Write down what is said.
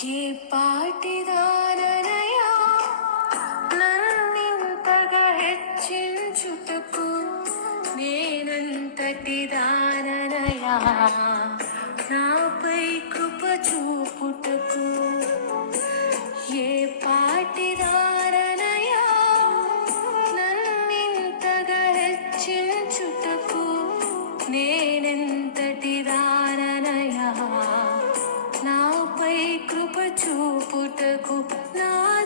A పాటిదాననయా నన్నింతగా హెచ్చించుటకు నేనంతటి coupe.